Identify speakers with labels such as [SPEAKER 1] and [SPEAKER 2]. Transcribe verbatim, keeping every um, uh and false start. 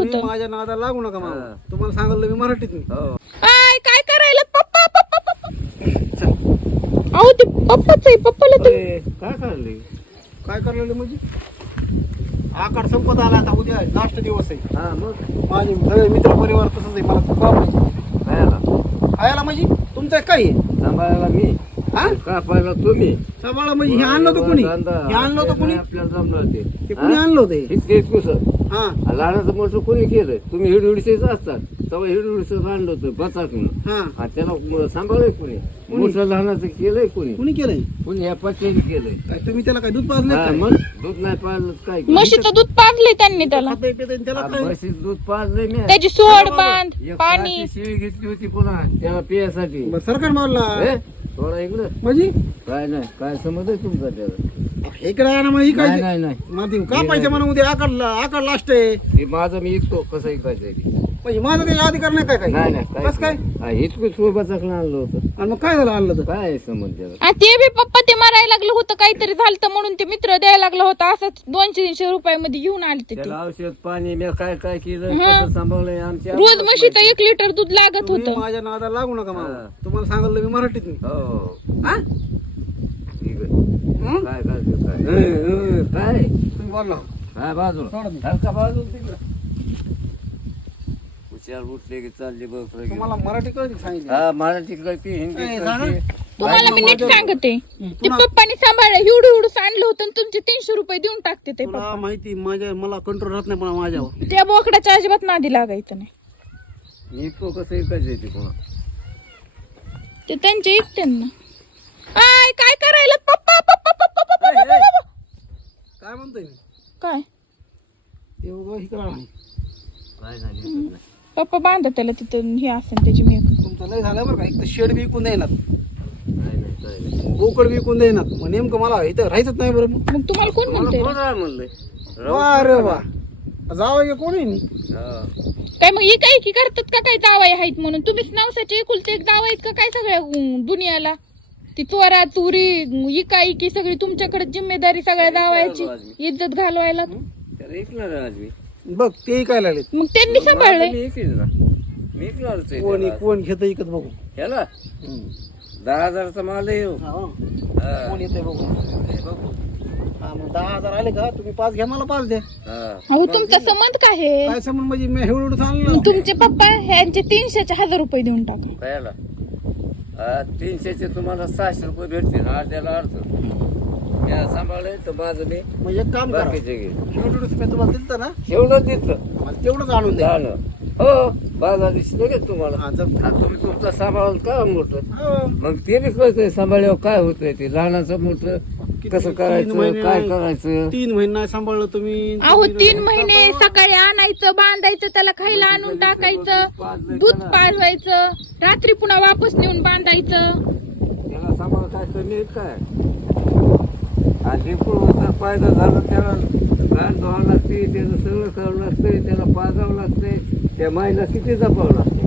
[SPEAKER 1] होतं.
[SPEAKER 2] माझ्या नादाला लागू नका मामा. तुम्हाला सांगितलं मी मराठीत मी.
[SPEAKER 1] काय काय करायला पप्पा पप्पा पप्पा अहो ते पप्पाच आहे. पप्पाला तुम्ही
[SPEAKER 3] काय करले
[SPEAKER 2] काय करलेलं म्हणजे आकार संपत आला आता. उद्या लास्ट दिवस आहे.
[SPEAKER 3] हा मग
[SPEAKER 2] माझे सगळे मित्र परिवार तसंच आहे. मला खूप आवडायचे
[SPEAKER 3] खायला
[SPEAKER 2] खायला म्हणजे तुमचं काय आहे
[SPEAKER 3] सांभाळायला मी
[SPEAKER 2] हा
[SPEAKER 3] कापायला तुम्ही
[SPEAKER 2] सांभाळा म्हणजे हे आणलं होतं कुणी हे आणलं होतं कुणी
[SPEAKER 3] आपल्याला जमणार ते
[SPEAKER 2] ते कुणी आणलं होतं हे?
[SPEAKER 3] इतके कुस
[SPEAKER 2] हा
[SPEAKER 3] लहानाचं मोठं कोणी केलं तुम्ही हिडहिडीच असतात तेव्हा हिडहिडीच आणलं होतं बचाक म्हणून
[SPEAKER 2] हा
[SPEAKER 3] आणि त्याला सांभाळलंय कोणी मोठं लहानाचं केलंय कोणी
[SPEAKER 2] कुणी केलंय
[SPEAKER 3] कोणी ह्या पट्ट्याने केलंय
[SPEAKER 2] काय तुम्ही त्याला काय दूध पाजले
[SPEAKER 3] हा, मग दूध नाही पाळलं तर काय
[SPEAKER 1] म्हशीचं दूध पाजले त्यांनी त्याला.
[SPEAKER 2] त्याला काय
[SPEAKER 3] म्हशीचं दूध पाळलंय मी
[SPEAKER 1] त्याची सोड बांध
[SPEAKER 3] एक
[SPEAKER 1] पाणी
[SPEAKER 3] काची शेळी घेतली होती पुन्हा त्याला पियासाठी
[SPEAKER 2] बरं, सरकार मारला
[SPEAKER 3] ए, थोडा इकडं
[SPEAKER 2] म्हणजे
[SPEAKER 3] काय नाही काय समज आहे तुमचा त्याला
[SPEAKER 2] हे करायला ना मग ही
[SPEAKER 3] नाही
[SPEAKER 2] काय
[SPEAKER 3] नाही नाही
[SPEAKER 2] माती का पाहिजे म्हणून उद्या आकार आकार लास्ट आहे
[SPEAKER 3] ते माझं मी इकतो कसं ऐकायचं ते.
[SPEAKER 2] म्हणजे माझं काही अधिकार नाही काय
[SPEAKER 3] नाही
[SPEAKER 2] काय
[SPEAKER 3] नाही
[SPEAKER 2] कसं काय
[SPEAKER 3] काय इतकं सोबतचं आणलं होतं
[SPEAKER 2] आणि मग काय झालं आणलं तर
[SPEAKER 3] काय समज त्याला
[SPEAKER 1] आणि ते बी पप्पा ते मारायला लागलं होतं काहीतरी झालं म्हणून ते मित्र द्यायला लागला होता असंच दोनशे तीनशे रुपयामध्ये घेऊन आले ते.
[SPEAKER 3] त्याला औषध पाणी मी काय काय केलं
[SPEAKER 1] हा.
[SPEAKER 3] कसं सांभाळलंय आमच्या
[SPEAKER 1] रोज म्हशीचं एक लिटर दूध लागत
[SPEAKER 2] तुम्ही
[SPEAKER 1] होतं.
[SPEAKER 2] माझ्या नादाला लागू नका मामा.
[SPEAKER 3] हा.
[SPEAKER 2] तुम्हाला सांगितलं मी मराठीत मी
[SPEAKER 3] हो
[SPEAKER 2] हा
[SPEAKER 3] ठीक आहे
[SPEAKER 2] हं?
[SPEAKER 3] काय काय ते काय हं, हं, काय
[SPEAKER 2] तुम्ही बोलला
[SPEAKER 3] हा बाजूला
[SPEAKER 2] सोडा मी.
[SPEAKER 3] हलका बाजूला तिकडं हुशार उठले की चालले बघ
[SPEAKER 2] तुम्हाला मराठी कळते सांगितलं
[SPEAKER 3] हा मराठी कळते हिंदी
[SPEAKER 2] ए, सांगा.
[SPEAKER 3] कळते
[SPEAKER 1] तुम्हाला मी नीट सांगते ते
[SPEAKER 2] पुन्हा-
[SPEAKER 1] पप्पानी सांभाळलं एवढं एवढं आणलं होतं आणि तुमचे तीनशे रुपये देऊन टाकते ते
[SPEAKER 2] तुला
[SPEAKER 1] पप्पा.
[SPEAKER 2] माहिती माझ्या मला कंट्रोल राहत नाही पण माझ्यावर
[SPEAKER 1] त्या बोकड्याच्या अजिबात नादी लागायचं नाही.
[SPEAKER 3] मी तो कसं ऐकायचं ते कोणा
[SPEAKER 1] ते त्यांचे एकट्यांना काय काय करायला पप्पा पप्पा पप्पा पप्पा पप्पा, पप्पा.
[SPEAKER 2] काय म्हणतोय मी
[SPEAKER 1] काय
[SPEAKER 2] ते उगं इकडं आहे.
[SPEAKER 3] काय नाही दिसत नाही.
[SPEAKER 1] पप्पा बांधा त्याला तिथं हे असेल त्याची मेघ.
[SPEAKER 2] तुमचं लय झालं बरं का एक तर शेड बी विकून देणार
[SPEAKER 3] काय नाही काय नाही
[SPEAKER 2] बोकड बी विकून देणार मग नेमकं मला इथं राहायचंच नाही बरं मग
[SPEAKER 1] मग तुम्हाला कोण
[SPEAKER 3] मला
[SPEAKER 1] म्हणतंय
[SPEAKER 3] कोण राहा म्हणलंय
[SPEAKER 2] वा रे वा जावं का कोणी नाही
[SPEAKER 3] हा.
[SPEAKER 1] काय मग काय की करतात का काय जावाई आहेत म्हणून तुम्हीच नवसाचे एकुलते एक जावा आहेत का काय सगळ्या अं, दुनियाला ती चोरा चोरी इका इकी सगळी तुमच्याकडे जिम्मेदारी सगळ्या जावायची इज्जत घालवायला.
[SPEAKER 3] त्याला ऐकणार आहे आज मी
[SPEAKER 2] बघ ते काय लागले
[SPEAKER 1] मग त्यांनी सांभाळलंय.
[SPEAKER 3] मी ऐकेल ना मी ऐकणारच आहे
[SPEAKER 2] कोण
[SPEAKER 3] त्याला.
[SPEAKER 2] कोण घेत इकत बघू
[SPEAKER 3] ह्याला
[SPEAKER 2] हम्म.
[SPEAKER 3] दहा हजारचा माल आहे हो.
[SPEAKER 2] हा, हो.
[SPEAKER 3] हा.
[SPEAKER 2] कोण येते बघू
[SPEAKER 3] हे बघू.
[SPEAKER 2] हा मग दहा हजार आले का तुम्ही पाच घ्या मला पाच द्या
[SPEAKER 3] हा.
[SPEAKER 1] अहो तुमचा संबंध काय आहे.
[SPEAKER 2] काय समज म्हणजे मी एवढं चाललं
[SPEAKER 1] मग तुमचे पप्पा ह्यांचे तीनशेचे हजार रुपये देऊन टाका.
[SPEAKER 3] कळायला हा, तीनशेचे तुम्हाला सहाशे रुपये भेटतील अर्ध्याला अर्ध मी सांभाळलंय तर माझं मी
[SPEAKER 2] म्हणजे एक काम करा
[SPEAKER 3] बाकीचे घे
[SPEAKER 2] एवढं मी तुम्हाला दिलं ना
[SPEAKER 3] एवढं देत
[SPEAKER 2] मला तेवढंच आणून द्या
[SPEAKER 3] झालं हो बाजार दिसले का तुम्हाला
[SPEAKER 2] हा, जप.
[SPEAKER 3] हा, तुम्ही तुमचा सांभाळ का मोठं
[SPEAKER 2] हो.
[SPEAKER 3] मग ते बी कळतंय सांभाळल्यावर काय होतंय ते लहानाचं मोठं
[SPEAKER 2] किती-
[SPEAKER 3] कसं
[SPEAKER 2] तीन
[SPEAKER 3] करायचं
[SPEAKER 2] महिने
[SPEAKER 3] काय
[SPEAKER 2] नाही.
[SPEAKER 3] करायचं
[SPEAKER 2] तीन महिने नाही सांभाळलं तुम्ही
[SPEAKER 1] अहो
[SPEAKER 2] तुम्ही
[SPEAKER 1] तीन महिने सकाळी आणायचं बांधायचं त्याला खायला आणून टाकायचं दूध पाजवायचं रात्री पुन्हा वापस नेऊन बांधायचं.
[SPEAKER 3] त्याला सांभाळ काय कमी आहे काय आणि जर फायदा झाला त्याला घाण धुवावं लागते त्याचं सगळं करावं लागतंय त्याला पाजावं लागतंय त्या माईला किती जपावं लागतं